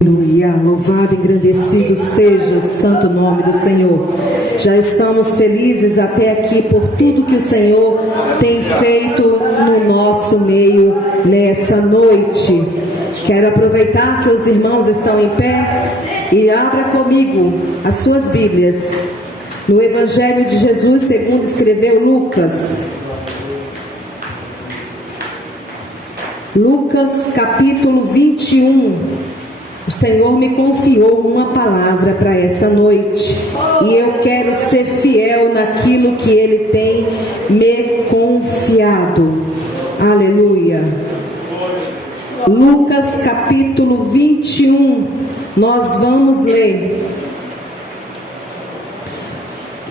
Aleluia, louvado e engrandecido seja o santo nome do Senhor. Já estamos felizes até aqui por tudo que o Senhor tem feito no nosso meio nessa noite. Quero aproveitar que os irmãos estão em pé e abra comigo as suas Bíblias no Evangelho de Jesus segundo escreveu Lucas. Lucas capítulo 21. O Senhor me confiou uma palavra para essa noite e eu quero ser fiel naquilo que Ele tem me confiado. Aleluia. Lucas capítulo 21. Nós vamos ler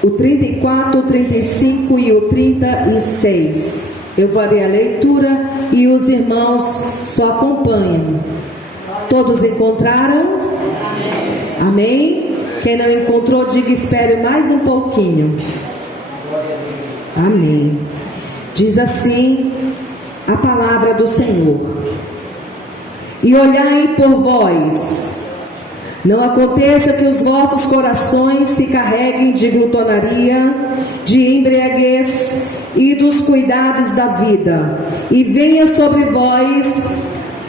o 34, o 35 e o 36. Eu farei a leitura e os irmãos só acompanham. Todos encontraram? Amém? Quem não encontrou, diga espere mais um pouquinho. Amém. Diz assim a palavra do Senhor: E olhai por vós, não aconteça que os vossos corações se carreguem de glutonaria, de embriaguez e dos cuidados da vida, e venha sobre vós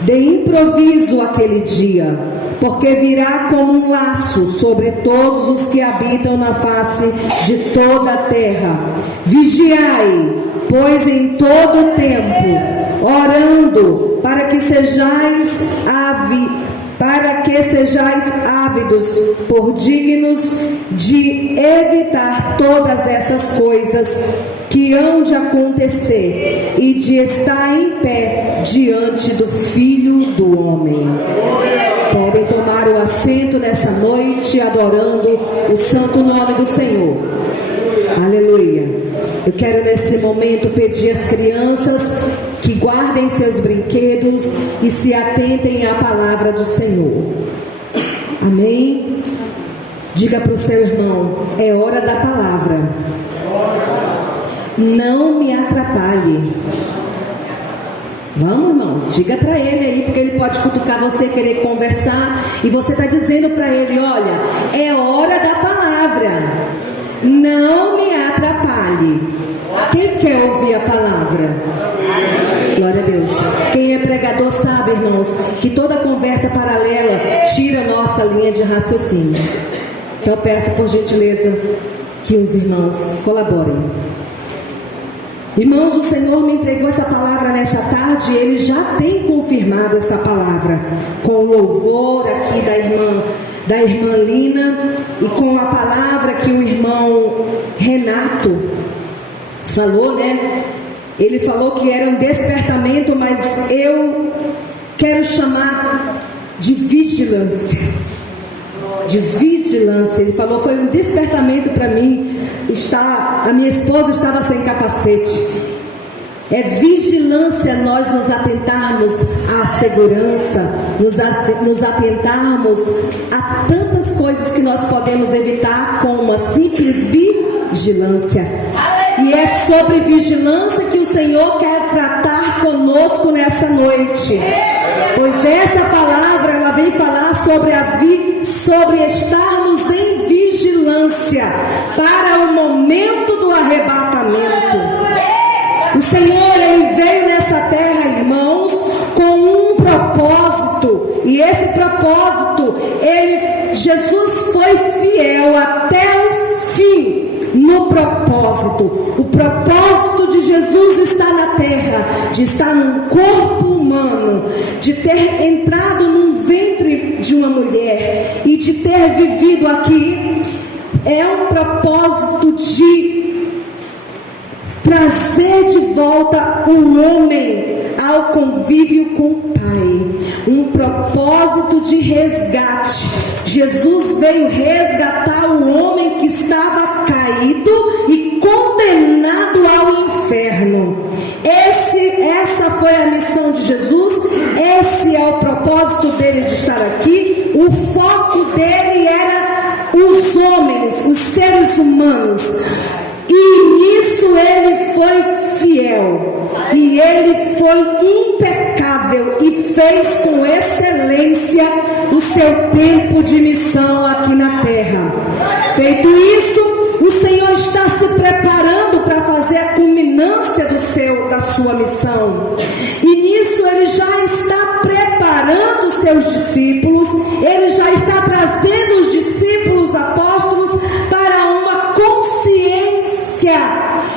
de improviso aquele dia, porque virá como um laço sobre todos os que habitam na face de toda a terra. Vigiai, pois em todo o tempo, orando, para que sejais ávidos por dignos de evitar todas essas coisas que hão de acontecer e de estar em pé diante do Filho do Homem. Podem tomar o assento nessa noite adorando o santo nome do Senhor. Aleluia. Eu quero nesse momento pedir às crianças que guardem seus brinquedos e se atentem à palavra do Senhor. Amém? Diga para o seu irmão: é hora da palavra. Não me atrapalhe. Vamos, irmãos, diga para ele aí, porque ele pode cutucar você, querer conversar, e você está dizendo para ele: olha, é hora da palavra, não me atrapalhe. Quem quer ouvir a palavra? Glória a Deus. Quem é pregador sabe, irmãos, que toda conversa paralela tira a nossa linha de raciocínio. Então eu peço por gentileza que os irmãos colaborem. Irmãos, o Senhor me entregou essa palavra nessa tarde e Ele já tem confirmado essa palavra com o louvor aqui da irmã Lina e com a palavra que o irmão Renato falou, né? Ele falou que era um despertamento, mas eu quero chamar de vigilância. De vigilância. Ele falou, foi um despertamento para mim. A minha esposa estava sem capacete. É vigilância nós nos atentarmos à segurança, nos atentarmos a tantas coisas que nós podemos evitar com uma simples vigilância. E é sobre vigilância que o Senhor quer tratar conosco nessa noite. Pois essa palavra ela vem falar sobre estarmos em vigilância para o momento do arrebatamento. O Senhor ele veio nessa terra, irmãos, com um propósito, e esse propósito, Jesus foi fiel até o fim no propósito. O propósito de Jesus está na terra, de estar num corpo humano, de ter entrado num ventre de uma mulher e de ter vivido aqui, é um propósito de trazer de volta um homem ao convívio com o Pai, um propósito de resgate. Jesus veio resgatar o homem que estava caído e condenado ao inferno. Essa foi a missão de Jesus, esse é o propósito dele de estar aqui. O foco dele era os homens, os seres humanos, e nisso ele foi fiel e ele foi impecável. impecável e fez com excelência o seu tempo de missão aqui na terra. Feito isso, o Senhor está se preparando para fazer a culminância da sua missão. E nisso Ele já está preparando os seus discípulos, Ele já está trazendo os discípulos apóstolos para uma consciência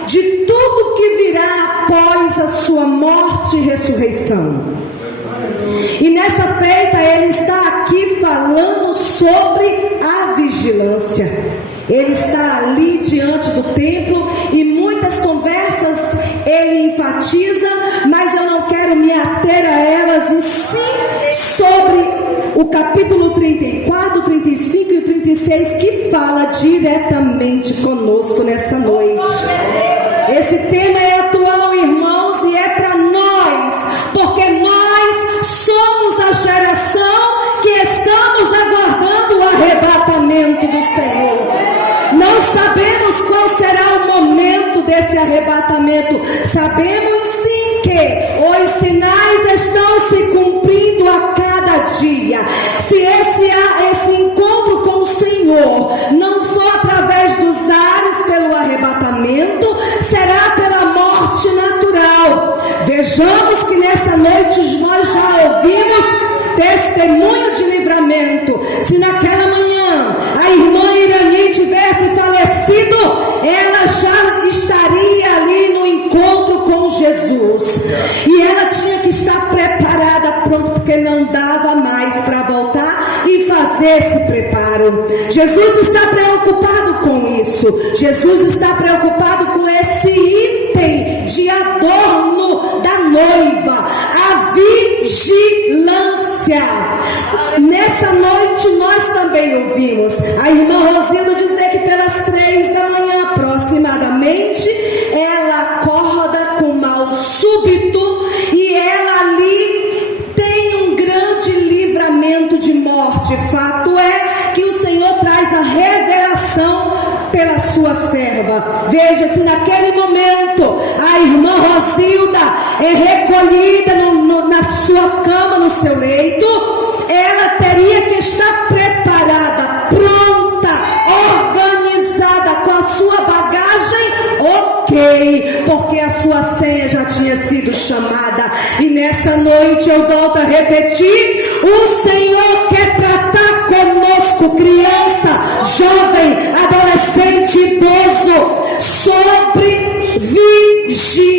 de tudo que virá após a sua morte e ressurreição. E nessa feita Ele está aqui falando sobre a vigilância. Ele está ali diante do templo e muitas conversas Ele enfatiza, mas eu não quero me ater a elas, e sim sobre o capítulo 34, 35 e 36, que fala diretamente conosco nessa noite. Esse tema é atual, irmãos, e é para nós, porque nós somos a geração que estamos aguardando o arrebatamento do Senhor. Não sabemos qual será o momento desse arrebatamento. Sabemos sim que os sinais estão se cumprindo a cada dia. Se esse encontro com o Senhor não for através dos ares pelo arrebatamento, será pela morte natural. Vejamos que nessa noite nós já ouvimos testemunho de livramento. Se naquela manhã a irmã Irani tivesse falecido, ela já estaria ali no encontro com Jesus. E ela tinha que estar preparada, pronto, porque não dava mais para voltar e fazer esse preparo. Jesus está preocupado com isso. Jesus está preocupado com esse item de adorno da noiva, a vigilância. Nessa noite nós também ouvimos a irmã Rosilda dizer que pelas 3 da manhã aproximadamente ela acorda com mal súbito e ela ali tem um grande livramento de morte. Fato é que o Senhor traz a revelação pela sua serva. Veja, se naquele momento a irmã Rosilda é recolhida na sua cama, no seu leito, ela teria que estar preparada, pronta, organizada com a sua bagagem, ok, porque a sua senha já tinha sido chamada. E nessa noite eu volto a repetir: o Senhor quer tratar conosco, criança, jovem, adolescente, idoso, sobre vigilância.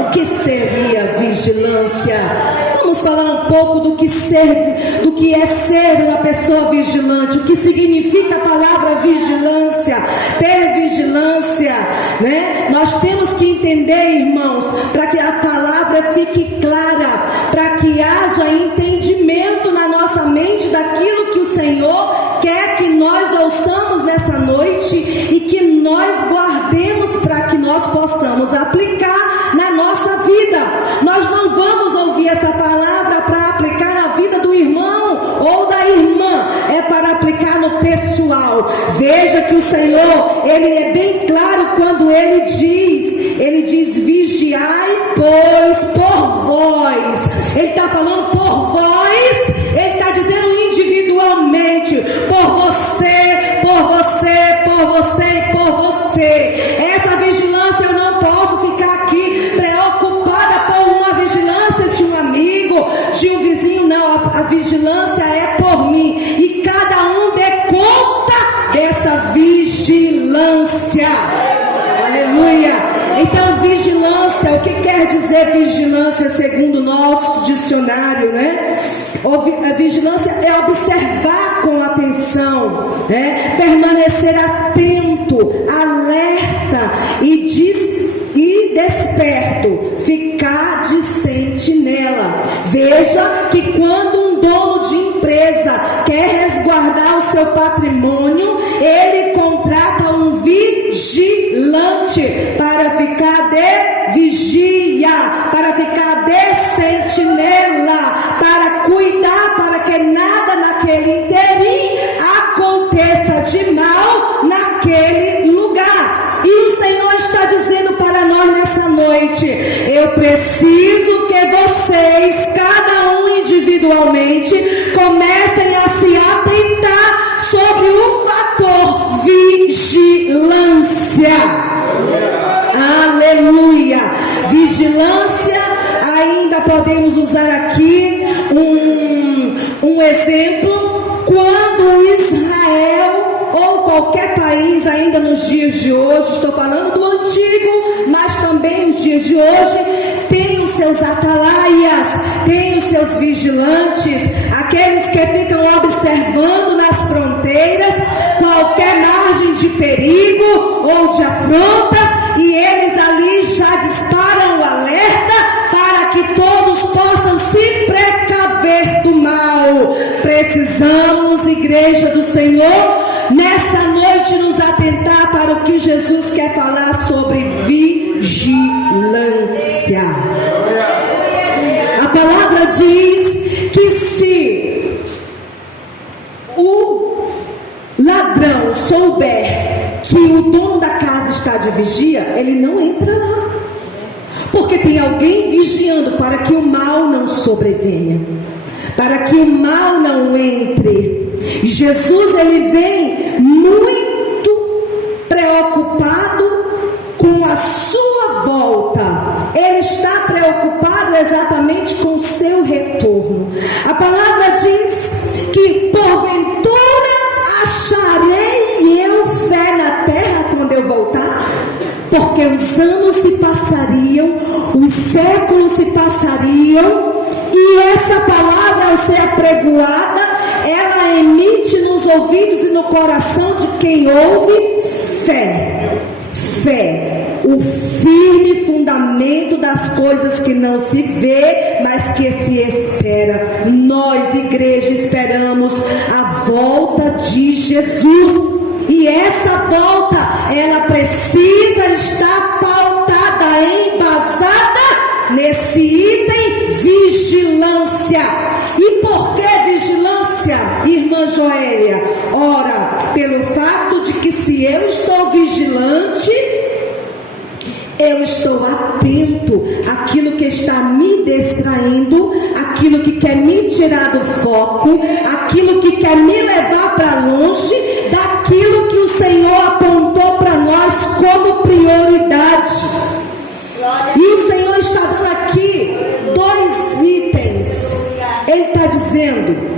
O que seria vigilância? Vamos falar um pouco do que é ser uma pessoa vigilante, o que significa a palavra vigilância, ter vigilância, né? Nós temos que entender, irmãos, para que a palavra fique clara, para que haja entendimento na nossa mente daquilo que o Senhor quer que nós ouçamos nessa noite e que nós guardemos para que nós possamos aplicar na nossa vida. Nós não vamos ouvir essa palavra para aplicar na vida do irmão ou da irmã, é para aplicar no pessoal. Veja que o Senhor, Ele é bem claro quando Ele diz vigiai, pois, por vós. Ele está falando por vós, Ele está dizendo individualmente, por você, por você, por você e por você. Essa vigilância eu não posso ficar aqui preocupada por uma vigilância de um amigo, de um vizinho, não. A vigilância é por mim, e cada um dê conta dessa vigilância. Aleluia. Então, vigilância, o que quer dizer vigilância segundo o nosso dicionário, né? A vigilância é observar com atenção, né? Permanecer atento, alerta e desperto, ficar de sentinela. Veja que quando um dono de empresa quer resguardar o seu patrimônio, ele contrata um vigilante para ficar de vigia, para ficar de sentinela, para cuidar, para que nada naquele interim aconteça de mal naquele lugar. E o Senhor está dizendo para nós nessa noite: individualmente comecem a se atentar sobre o fator vigilância. Aleluia! Vigilância, ainda podemos usar aqui um exemplo, quando Israel ou qualquer país ainda nos dias de hoje, estou falando do antigo, mas também os dias de hoje, tem os seus atalaias, tem os seus vigilantes, aqueles que ficam observando nas fronteiras qualquer margem de perigo ou de afronta, e eles ali já disparam o alerta para que todos possam se precaver do mal. Precisamos, igreja do Senhor, nessa noite nos atentar para o que Jesus quer falar sobre vigilância. A palavra diz que se o ladrão souber que o dono da casa está de vigia, ele não entra lá, porque tem alguém vigiando para que o mal não sobrevenha, para que o mal não entre. E Jesus, ele vem muito preocupado com a sua volta. Ele está preocupado exatamente com o seu retorno. A palavra diz que porventura acharei eu fé na terra quando eu voltar, porque os anos se passariam, os séculos se passariam, e essa palavra, ao ser apregoada, ela emite nos ouvidos e no coração de quem ouve fé. Fé, o firme fundamento das coisas que não se vê, mas que se espera. Nós, igreja, esperamos a volta de Jesus, e essa volta, ela precisa estar pautada, embasada nesse item vigilância. E por que vigilância, irmã Joélia? Ora, pelo fato de que se eu estou vigilante, eu estou atento àquilo que está me distraindo, aquilo que quer me tirar do foco, aquilo que quer me levar para longe daquilo que o Senhor apontou para nós como prioridade. E o Senhor está dando aqui 2 itens. Ele está dizendo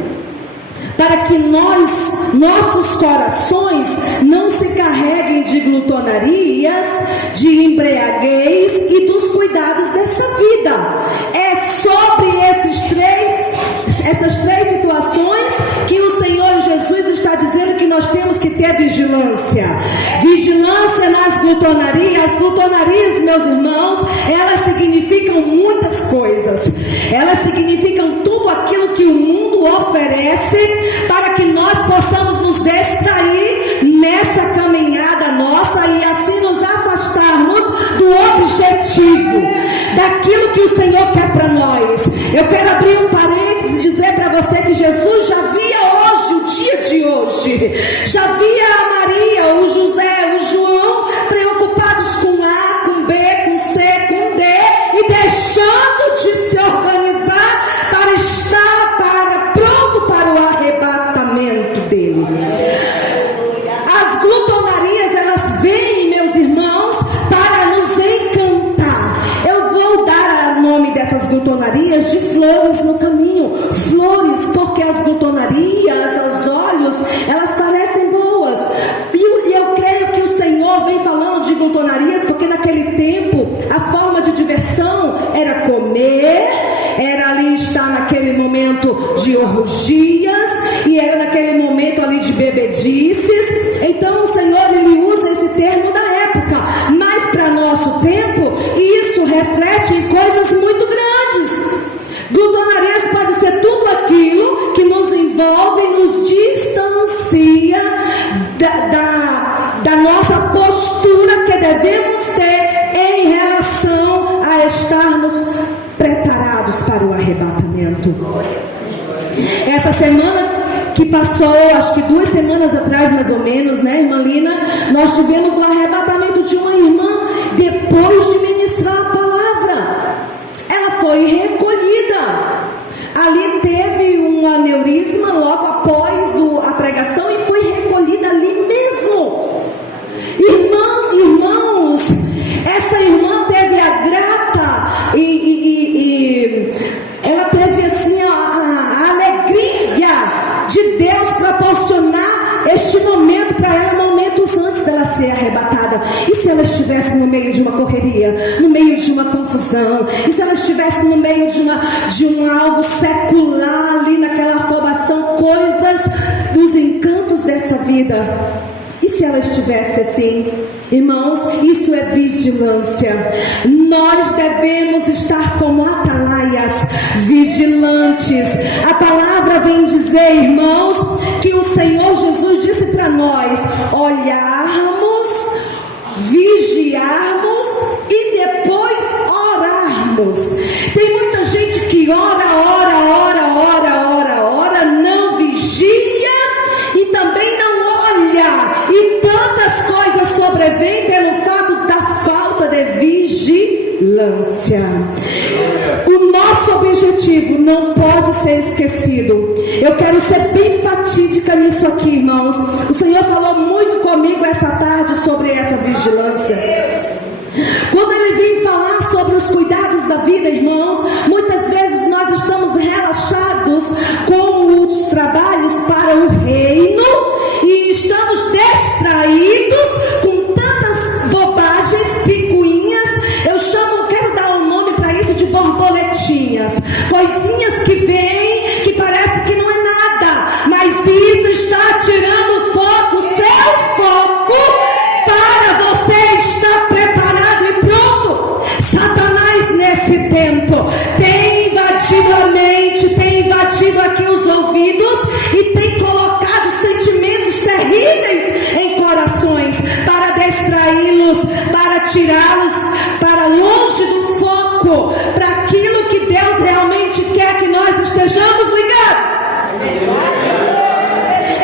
para que nossos corações não se carreguem de glutonarias, de embriaguez e dos cuidados dessa vida. É sobre essas três situações que o Senhor Jesus está dizendo que nós temos que ter vigilância. Vigilância nas glutonarias. As glutonarias, meus irmãos, elas significam muitas coisas. Elas significam tudo aquilo que o mundo oferece para que nós possamos nos distrair nessa caminhada nossa e assim nos afastarmos do objetivo, daquilo que o Senhor quer para nós. Eu quero abrir um parênteses e dizer para você que Jesus já via hoje, o dia de hoje, já via a Maria, o José, o João preocupados com A, com B, com C, com D, e deixando de se organizar para estar pronto para o arrebatamento dele. As glutonarias, elas vêm, meus irmãos, para nos encantar. Eu vou dar o nome dessas glutonarias de flores no caminho. Flores, porque as glutonarias, aos olhos, elas parecem boas. E eu creio que o Senhor vem falando de glutonarias, porque naquele tempo a forma de diversão era comer, era ali estar naquele momento de orgias, e era naquele momento ali de bebedices. Então o Senhor, ele usa esse termo da época, mas para nosso tempo isso reflete em coisas muito grandes. Glutonarias pode ser tudo aquilo que nos envolve e nos distancia da nossa postura que devemos ter em relação a estarmos preparados para o arrebatamento. Essa semana que passou, acho que 2 semanas atrás mais ou menos, né, irmã Lina, nós tivemos o arrebatamento de uma irmã depois de ministrar a palavra. Ela foi recolhida. Ali teve ser arrebatada. E se ela estivesse no meio de uma correria, no meio de uma confusão, e se ela estivesse no meio de algo secular ali naquela afobação, coisas dos encantos dessa vida? E se ela estivesse assim? Irmãos, isso é vigilância. Nós devemos estar como atalaias, vigilantes. A palavra vem dizer, irmãos, que o Senhor Jesus disse para nós olharmos, vigiarmos e depois orarmos. Tem muita gente que ora, não vigia e também não olha, e tantas coisas sobrevêm pelo fato da falta de vigilância. O nosso objetivo não pode ser esquecido. Eu quero ser bem fatídica nisso aqui, irmãos. O Senhor falou muito comigo essa tarde sobre essa vigilância. Quando Ele vem falar sobre os cuidados da vida, irmãos, muitas vezes nós estamos relaxados com os trabalhos para o reino e estamos distraídos com tantas bobagens, picuinhas. Quero dar um nome para isso de borboletinhas, coisinhas que vêm, que parece que não é nada, mas isso está tirando o foco, seu foco, para você estar preparado e pronto. Satanás nesse tempo tem invadido a mente, tem invadido aqui os ouvidos e tem colocado sentimentos terríveis em corações para distraí-los, para tirá-los para longe do foco, para aquilo que Deus realmente quer que nós estejamos ligados.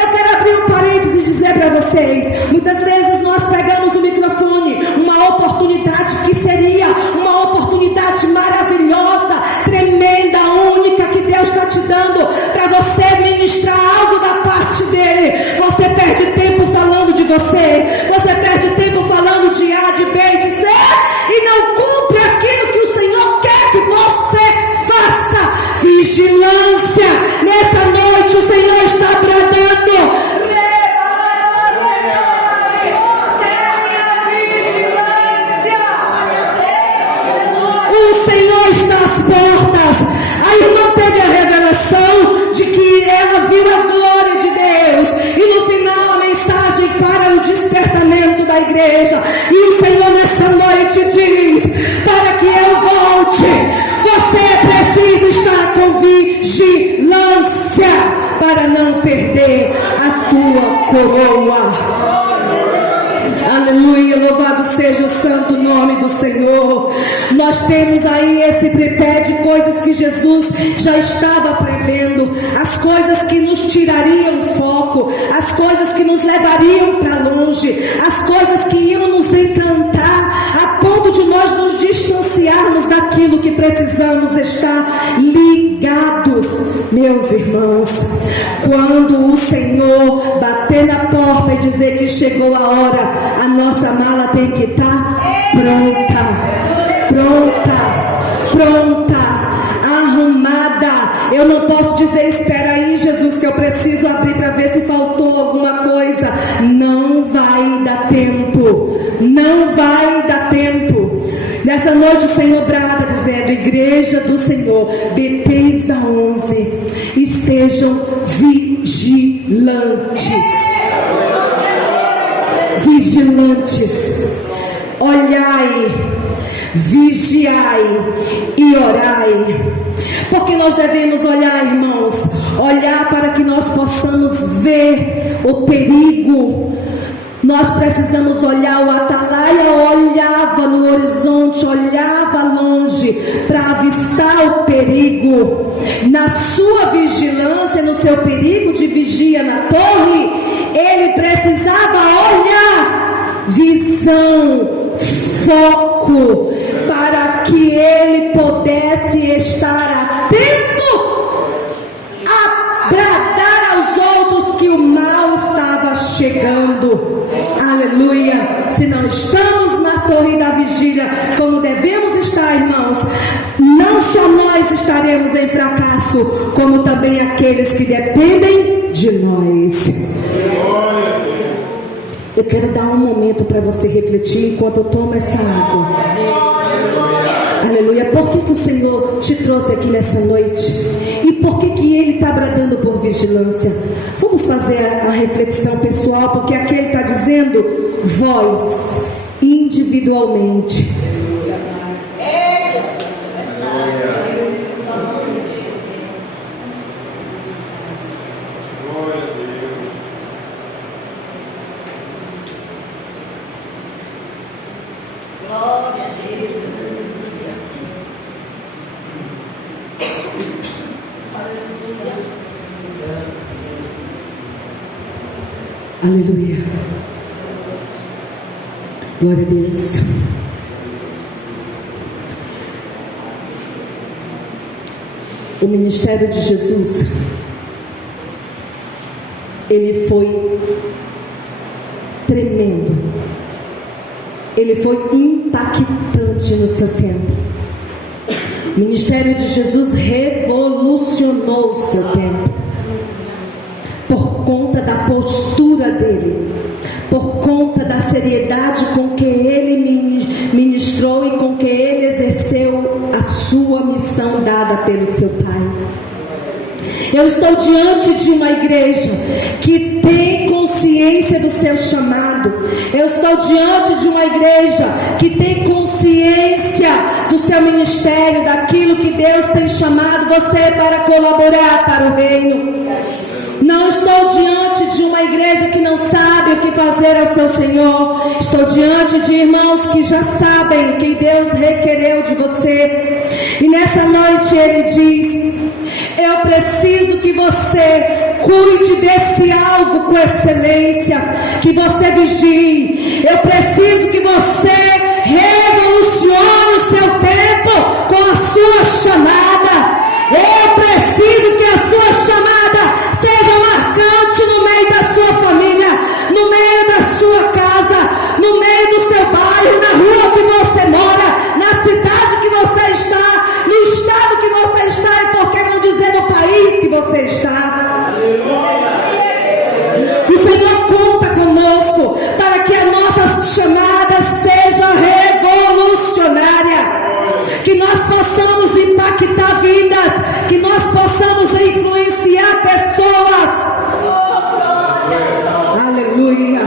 Eu quero abrir um parênteses e dizer para vocês, muitas vezes nós pegamos o microfone, uma oportunidade que seria uma oportunidade maravilhosa, tremenda, única, que Deus está te dando para você ministrar algo da parte dele. Você perde tempo falando de você, você perde tempo falando de A, de B e de C, e não cumpre aquilo que o Senhor quer que você faça. Vigilância. Nessa noite o Senhor está bradando. O Senhor está às portas. A irmã teve a revelação de que ela viu a glória de Deus, e no final a mensagem para o despertamento da igreja. E o Senhor nessa noite diz: para que eu volte, você precisa estar com vigilância para não perder a tua coroa. Aleluia, louvado seja o santo nome do Senhor. Nós temos aí esse tripé de coisas que Jesus já estava prevendo, as coisas que nos tirariam foco, as coisas que nos levariam para longe, as coisas que iam nos encantar, a ponto de nós nos distanciarmos daquilo que precisamos estar ligados. Meus irmãos, quando o Senhor bater na porta e dizer que chegou a hora, a nossa mala tem que estar pronta, arrumada. Eu não posso dizer: espera aí, Jesus, que eu preciso abrir para ver se faltou alguma coisa. Não vai dar tempo, não vai dar tempo. Nessa noite o Senhor brada dizendo: igreja do Senhor, Bethesda 11, estejam vigilantes. Vigilantes, olhai, vigiai e orai. Porque nós devemos olhar, irmãos, olhar para que nós possamos ver o perigo. Nós precisamos olhar. O atalaia olhava no horizonte, olhava longe para avistar o perigo. Na sua vigilância, no seu perigo de vigia na torre, ele precisava olhar, visão, foco, para que ele pudesse estar atento a bradar aos outros que o mal estava chegando. Aleluia. Se não estamos na torre da vigília como devemos estar, irmãos, não só nós estaremos em fracasso, como também aqueles que dependem de nós. Eu quero dar um momento para você refletir enquanto eu tomo essa água. Aleluia. Por que o Senhor te trouxe aqui nessa noite? E por que Ele está bradando por vigilância? Vamos fazer a reflexão pessoal, porque aqui Ele está dizendo: vós, individualmente. Aleluia. Glória a Deus. O ministério de Jesus, ele foi tremendo. Ele foi impactante no seu tempo. O ministério de Jesus revolucionou o seu tempo. Por conta da postura dele, por conta da seriedade com que ele ministrou e com que ele exerceu a sua missão dada pelo seu Pai. Eu estou diante de uma igreja que tem consciência do seu chamado. Eu estou diante de uma igreja que tem consciência do seu ministério, daquilo que Deus tem chamado você para colaborar para o reino. Não estou diante de uma igreja que não sabe o que fazer ao seu Senhor. Estou diante de irmãos que já sabem que Deus requereu de você. E nessa noite Ele diz: eu preciso que você cuide desse algo com excelência, que você vigie. Eu preciso que você revolucione o seu tempo com a sua chamada. Eu preciso que a sua chamada seja marcante no meio da sua família, no meio da sua casa, no meio do seu bairro, na rua que você mora, na cidade que você está, no estado que você está, e por que não dizer no país que você está. O Senhor conta conosco para que a nossa chamada seja revolucionária, que nós possamos impactar vidas, que nós possamos influenciar pessoas. Aleluia.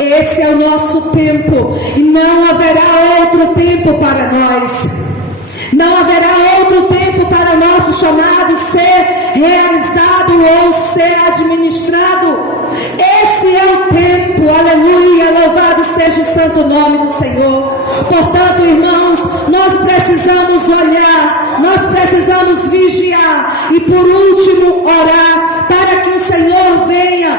Esse é o nosso tempo, e não haverá outro tempo para nós. Não haverá outro tempo para o nosso chamado ser realizado ou ser administrado. Esse é o tempo. Aleluia. Louvado seja o santo nome do Senhor. Portanto, irmãos, nós precisamos olhar, nós precisamos vigiar e, por último, orar para que o Senhor venha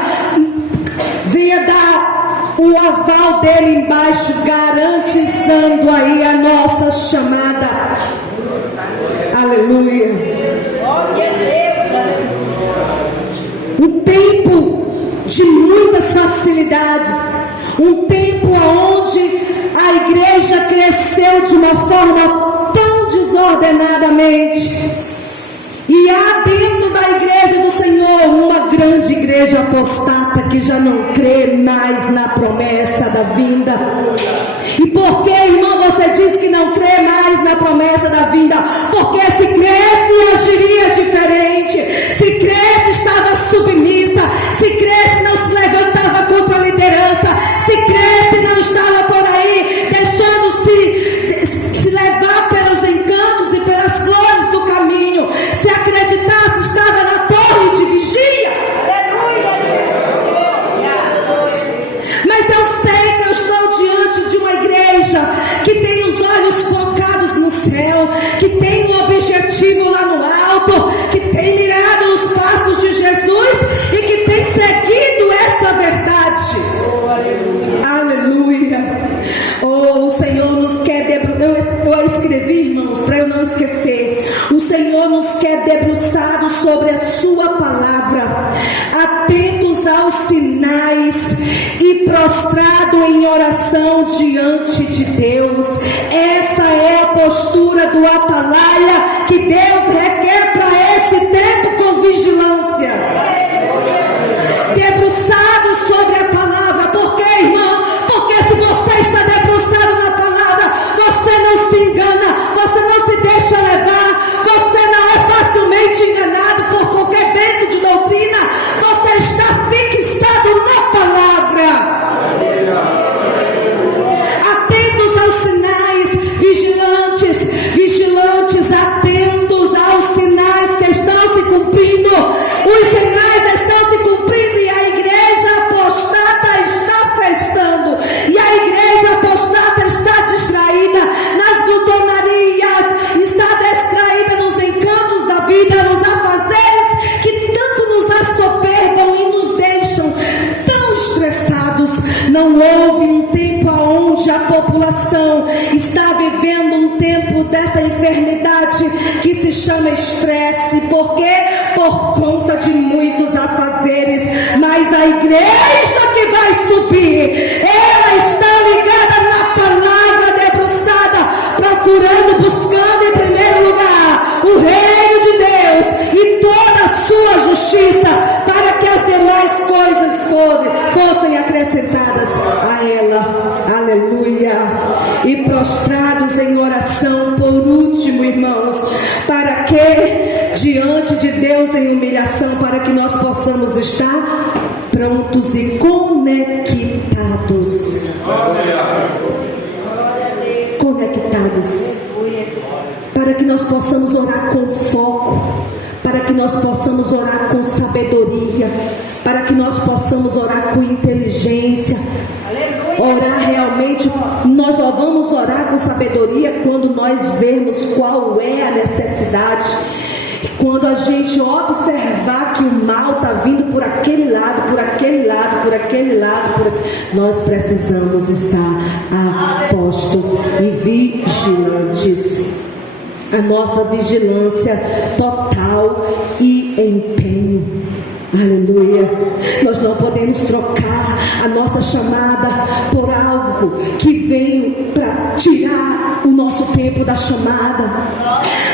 dar o aval dele embaixo, garantizando aí a nossa chamada. Aleluia. Um tempo de muitas facilidades, um tempo onde a igreja cresceu de uma forma tão desordenadamente, e há dentro da igreja do Senhor uma grande igreja apostata que já não crê mais na promessa da vinda. E por que, irmão, você diz que não crê mais na promessa da vinda? Porque se cresce, agiria diferente. Se cresce, estava submissa. Se cresce, não se levantava contra a liderança. Se cresce, não estava por aí deixando-se levar pelos encantos e pelas flores do caminho. Se acreditasse, estava na torre de vigia. Mas eu sei que eu estou diante de uma igreja que tem os olhos focados no céu, que tem um objetivo lá no alto, que tem mirado os passos de Jesus e que tem seguido essa verdade. Aleluia. Oh, o Senhor nos quer eu escrevi, irmãos, para eu não esquecer. O Senhor nos quer debruçados sobre a sua palavra, atentos aos sinais e prostrado em oração diante de Deus. Essa é a postura do atalaia que Deus requer para esse tempo com vigilância. Debruçados sobre a palavra. Por quê, irmão? chama estresse, porque por conta de muitos afazeres, mas a igreja que vai subir, ela está ligada na palavra, debruçada, procurando, buscando em primeiro lugar o reino de Deus e toda a sua justiça, para que as demais coisas fossem acrescentadas a ela. Aleluia. E prostrados em oração, por último, irmãos, para que diante de Deus em humilhação, para que nós possamos estar prontos e conectados. Conectados. Para que nós possamos orar com foco, para que nós possamos orar com sabedoria, para que nós possamos orar com inteligência. Orar realmente, nós só vamos orar com sabedoria quando nós vermos qual é a necessidade. Quando a gente observar que o mal está vindo por aquele lado, por aquele lado, por aquele lado, nós precisamos estar apostos e vigilantes. A nossa vigilância total e empenho. Aleluia. Nós não podemos trocar a nossa chamada por algo que veio para tirar o nosso tempo da chamada.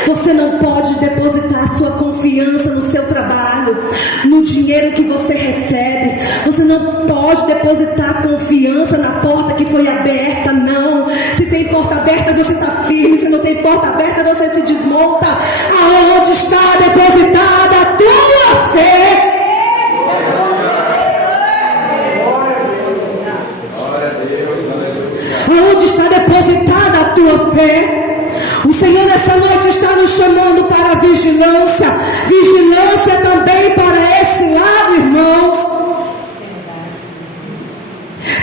Você não pode depositar sua confiança no seu trabalho, no dinheiro que você recebe. Você não pode depositar confiança na porta que foi aberta, não. Se tem porta aberta, você está firme. Se não tem porta aberta, você se desmonta. Aonde está depositada a tua fé? Aonde está depositada a tua fé? O Senhor nessa noite está nos chamando para a vigilância. Vigilância também para esse lado, irmãos.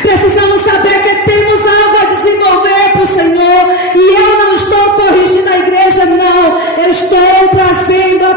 Precisamos saber que temos algo a desenvolver para o Senhor. E eu não estou corrigindo a igreja, não. Eu estou trazendo a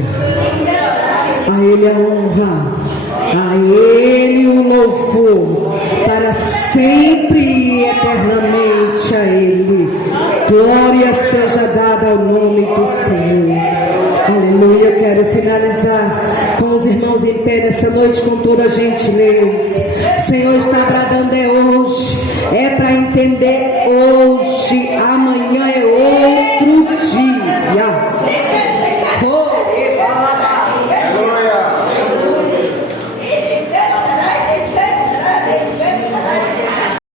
glória, a Ele a honra, a Ele o louvor, para sempre e eternamente a Ele. Glória seja dada ao nome do Senhor. Aleluia. Eu quero finalizar com os irmãos em pé nessa noite com toda a gentileza. O Senhor está bradando hoje, é para entender hoje.